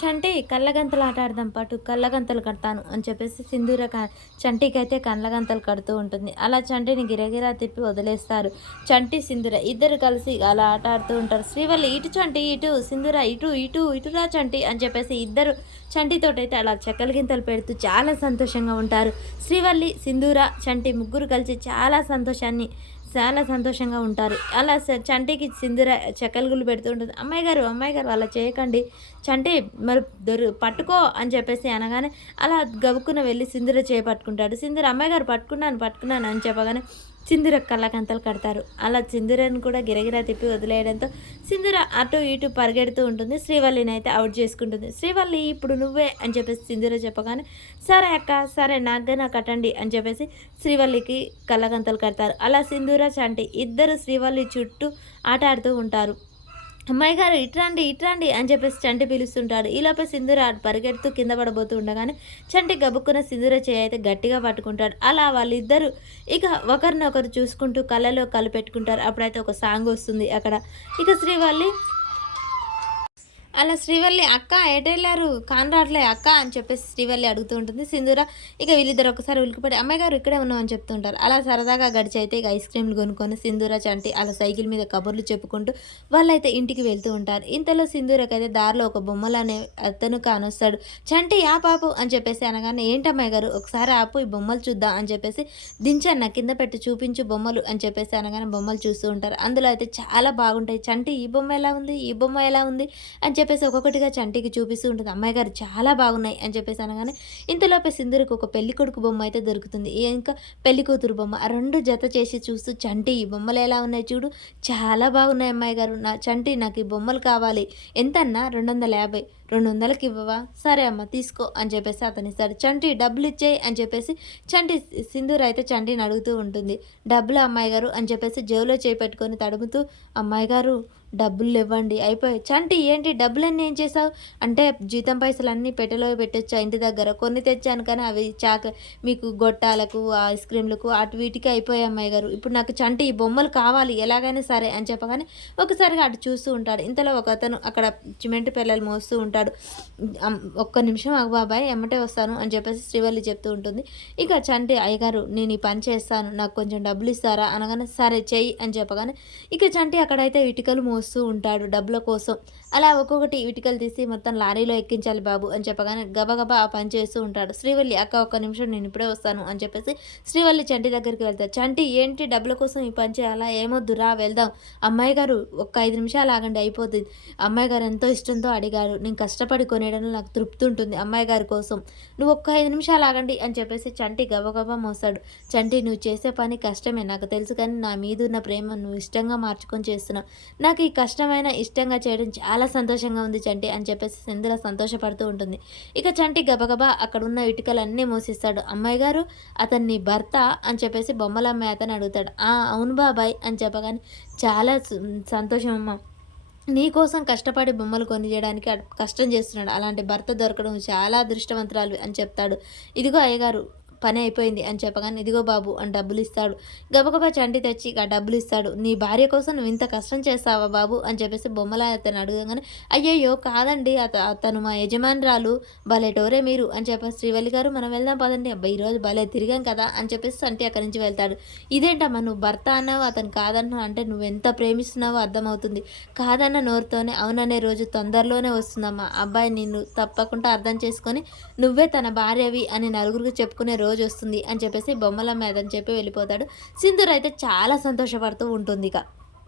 చంటి కళ్ళగంతలు ఆట ఆడదాం పాటు కళ్ళగంతలు కడతాను అని చెప్పేసి సింధూర చంటికైతే కళ్ళగంతలు కడుతూ ఉంటుంది. అలా చంటిని గిరగిరా తిప్పి వదిలేస్తారు. చంటి సింధూర ఇద్దరు కలిసి అలా ఆట ఆడుతూ ఉంటారు. శ్రీవల్లి ఇటు చంటి ఇటు, సింధూర ఇటు ఇటు ఇటురా చంటి అని చెప్పేసి ఇద్దరు చంటితోటైతే అలా చెక్కల గింతలు పెడుతూ చాలా సంతోషంగా ఉంటారు. శ్రీవల్లి, సింధూర, చంటి ముగ్గురు కలిసి చాలా సంతోషంగా ఉంటారు. అలా చంటికి సింధూర చెక్కలుగులు పెడుతూ ఉంటుంది. అమ్మాయి గారు అలా చేయకండి చంటి, మరి పట్టుకో అని చెప్పేసి అనగానే అలా గబుక్కున వెళ్ళి సింధూర పట్టుకుంటాడు. సింధూర అమ్మాయి గారు పట్టుకున్నాను అని చెప్పగానే సింధూర కళ్ళకంతలు కడతారు. అలా సింధూరని కూడా గిరగిరా తిప్పి వదిలేయడంతో సింధూర అటు ఇటు పరిగెడుతూ ఉంటుంది. శ్రీవల్లిని అయితే అవుట్ చేసుకుంటుంది. శ్రీవల్లి ఇప్పుడు నువ్వే అని చెప్పేసి సింధూర చెప్పగానే సరే అక్క సరే నాకు కట్టండి అని చెప్పేసి శ్రీవల్లికి కళ్ళకంతలు కడతారు. అలా సింధూర చంటి ఇద్దరు శ్రీవల్లి చుట్టూ ఆట ఆడుతూ ఉంటారు. అమ్మాయి గారు ఇట్రండి అని చెప్పేసి చంటి పిలుస్తుంటాడు. ఈలోపే సింధూర పరిగెడుతూ కింద పడబోతూ ఉండగానే చంటి గబుక్కున సింధూర చేయి అయితే గట్టిగా పట్టుకుంటాడు. అలా వాళ్ళిద్దరూ ఇక ఒకరినొకరు చూసుకుంటూ కళ్ళలో కళ్ళు పెట్టుకుంటారు. అప్పుడైతే ఒక సాంగ్ వస్తుంది అక్కడ. ఇక శ్రీవల్లి అక్క ఎటెళ్ళారు కానరాట్లే అక్క అని చెప్పేసి శ్రీవల్లి అడుగుతూ ఉంటుంది. సింధూర ఇక వీళ్ళిద్దరు ఒకసారి ఉలికిపడి అమ్మాయి గారు ఇక్కడే ఉన్నామని చెప్తుంటారు. అలా సరదాగా గడిచి అయితే ఇక ఐస్ క్రీమ్లు కొనుక్కొని సింధూర చంటి అలా సైకిల్ మీద కబుర్లు చెప్పుకుంటూ వాళ్ళైతే ఇంటికి వెళ్తూ ఉంటారు. ఇంతలో సింధూరకైతే దారిలో ఒక బొమ్మలు అనే అతను కానొస్తాడు. చంటి ఆ పాపు అని చెప్పేసి అనగానే ఏంటమ్మాయి గారు ఒకసారి ఆపు ఈ బొమ్మలు చూద్దాం అని చెప్పేసి దించన్న కింద పెట్టి చూపించు బొమ్మలు అని చెప్పేసి అనగానే బొమ్మలు చూస్తూ ఉంటారు. అందులో అయితే చాలా బాగుంటాయి. చంటి ఈ బొమ్మ ఎలా ఉంది ఈ బొమ్మ ఎలా ఉంది అని చెప్పేసి ఒక్కొక్కటిగా చంటికి చూపిస్తూ ఉంటుంది. అమ్మాయి గారు చాలా బాగున్నాయి అని చెప్పేసి అనగానే ఇంతలోపే సింధూరికి ఒక పెళ్లి కొడుకు బొమ్మ అయితే దొరుకుతుంది. ఇంకా పెళ్లి కూతురు బొమ్మ ఆ రెండు జత చేసి చూస్తూ చంటి ఈ బొమ్మలు ఎలా ఉన్నాయి చూడు చాలా బాగున్నాయి అమ్మాయి గారు చంటి నాకు ఈ బొమ్మలు కావాలి ఎంతన్నా 250 200కి ఇవ్వవా సరే అమ్మ తీసుకో అని చెప్పేసి అతను ఇస్తాడు. చంటి డబ్బులు ఇచ్చేయి అని చెప్పేసి సింధూర్ అయితే చంటిని అడుగుతూ ఉంటుంది. డబ్బులు అమ్మాయి గారు అని చెప్పేసి జేబులో చేయి పెట్టుకొని తడుముతూ అమ్మాయి గారు డబ్బులు ఇవ్వండి అయిపోయాయి. చంటి ఏంటి డబ్బులన్నీ ఏం చేసావు అంటే జీతం పైసలు అన్నీ పెట్టెలో పెట్టొచ్చా ఇంటి దగ్గర కొన్ని తెచ్చాను కానీ అవి మీకు గొట్టాలకు ఐస్ క్రీమ్లకు అటు వీటికి అయిపోయాయి అమ్మాయి గారు ఇప్పుడు నాకు చంటి ఈ బొమ్మలు కావాలి ఎలాగైనా సరే అని చెప్పగానే ఒకసారిగా అటు చూస్తూ ఉంటాడు. ఇంతలో ఒక అతను అక్కడ సిమెంట్ పిల్లలు మోస్తూ ఉంటాడు. ఒక్క నిమిషం ఆగు బాబాయ్ ఎమ్మటే వస్తాను అని చెప్పేసి శ్రీవల్లి చెప్తూ ఉంటుంది. ఇక చంటి అయ్యగారు నేను ఈ పని చేస్తాను నాకు కొంచెం డబ్బులు ఇస్తారా అనగానే సరే చెయ్యి అని చెప్పగానే ఇక చంటి అక్కడైతే ఇటుకలు మోస్తూ ఉంటాడు డబ్బుల కోసం. అలా ఒక్కొక్కటి ఇటుకలు తీసి మొత్తం లారీలో ఎక్కించాలి బాబు అని చెప్పగానే గబగబా ఆ పని చేస్తూ ఉంటాడు. శ్రీవల్లి అక్క ఒక్క నిమిషం నేను ఇప్పుడే వస్తాను అని చెప్పేసి శ్రీవల్లి చంటి దగ్గరికి వెళ్తాడు. చంటి ఏంటి డబ్బుల కోసం ఈ పని చేయాలా ఏమొద్దురా వెళ్దాం అమ్మాయి గారు ఒక్క 5 నిమిషాలు ఆగండి అయిపోతుంది అమ్మాయి గారు ఎంతో ఇష్టంతో అడిగారు నేను కష్టపడి కొనేయడంలో నాకు తృప్తి ఉంటుంది అమ్మాయి గారి కోసం నువ్వు ఒక్క 5 నిమిషాలు ఆగండి అని చెప్పేసి చంటి గబగబా మోస్తాడు. చంటి నువ్వు చేసే పని కష్టమే నాకు తెలుసు కానీ నా మీద ఉన్న ప్రేమ నువ్వు ఇష్టంగా మార్చుకొని చేస్తున్నావు నాకు ఈ కష్టమైన ఇష్టంగా చేయడం చాలా సంతోషంగా ఉంది చంటి అని చెప్పేసి సింధూర సంతోషపడుతూ ఉంటుంది. ఇక చంటి గబగబా అక్కడ ఉన్న ఇటుకలన్నీ మోసిస్తాడు. అమ్మాయి గారు అతన్ని భర్త అని చెప్పేసి బొమ్మల అమ్మాయి అతను అడుగుతాడు. అవును బాబాయ్ అని చెప్పగానే చాలా సంతోషం అమ్మ నీకోసం కష్టపడి బొమ్మలు కొనియడానికి కష్టం చేస్తున్నాడు అలాంటి భర్త దొరకడం చాలా అదృష్టవంతురాలు అని చెప్తాడు. ఇదిగో అయ్యగారు పని అయిపోయింది అని చెప్పగానే ఇదిగో బాబు అని డబ్బులు ఇస్తాడు. గబగబా చంటి తెచ్చి ఆ డబ్బులు ఇస్తాడు. నీ భార్య కోసం నువ్వు ఇంత కష్టం చేస్తావా బాబు అని చెప్పేసి బొమ్మల అతను అడగగానే అయ్యయ్యో కాదండి అతను మా యజమానురాలు భలేటోరే మీరు అని చెప్పేసి శ్రీవల్లి గారు మనం వెళ్దాం పదండి అబ్బాయి ఈరోజు భలే తిరిగాం కదా అని చెప్పేసి చంటి అక్కడి నుంచి వెళ్తాడు. ఇదేంటమ్మా నువ్వు భర్త అన్నావు అతను కాదన్నావు అంటే నువ్వు ఎంత ప్రేమిస్తున్నావో అర్థమవుతుంది కాదన్న నోరుతోనే అవుననే రోజు తొందరలోనే వస్తుందమ్మా అబ్బాయి నిన్ను తప్పకుండా అర్థం చేసుకొని నువ్వే తన భార్యవి అని నలుగురికి చెప్పుకునే రోజు వస్తుంది అని చెప్పేసి బొమ్మల మీద అని చెప్పి వెళ్ళిపోతాడు. సింధూర్ అయితే చాలా సంతోషపడుతూ ఉంటుంది ఇక.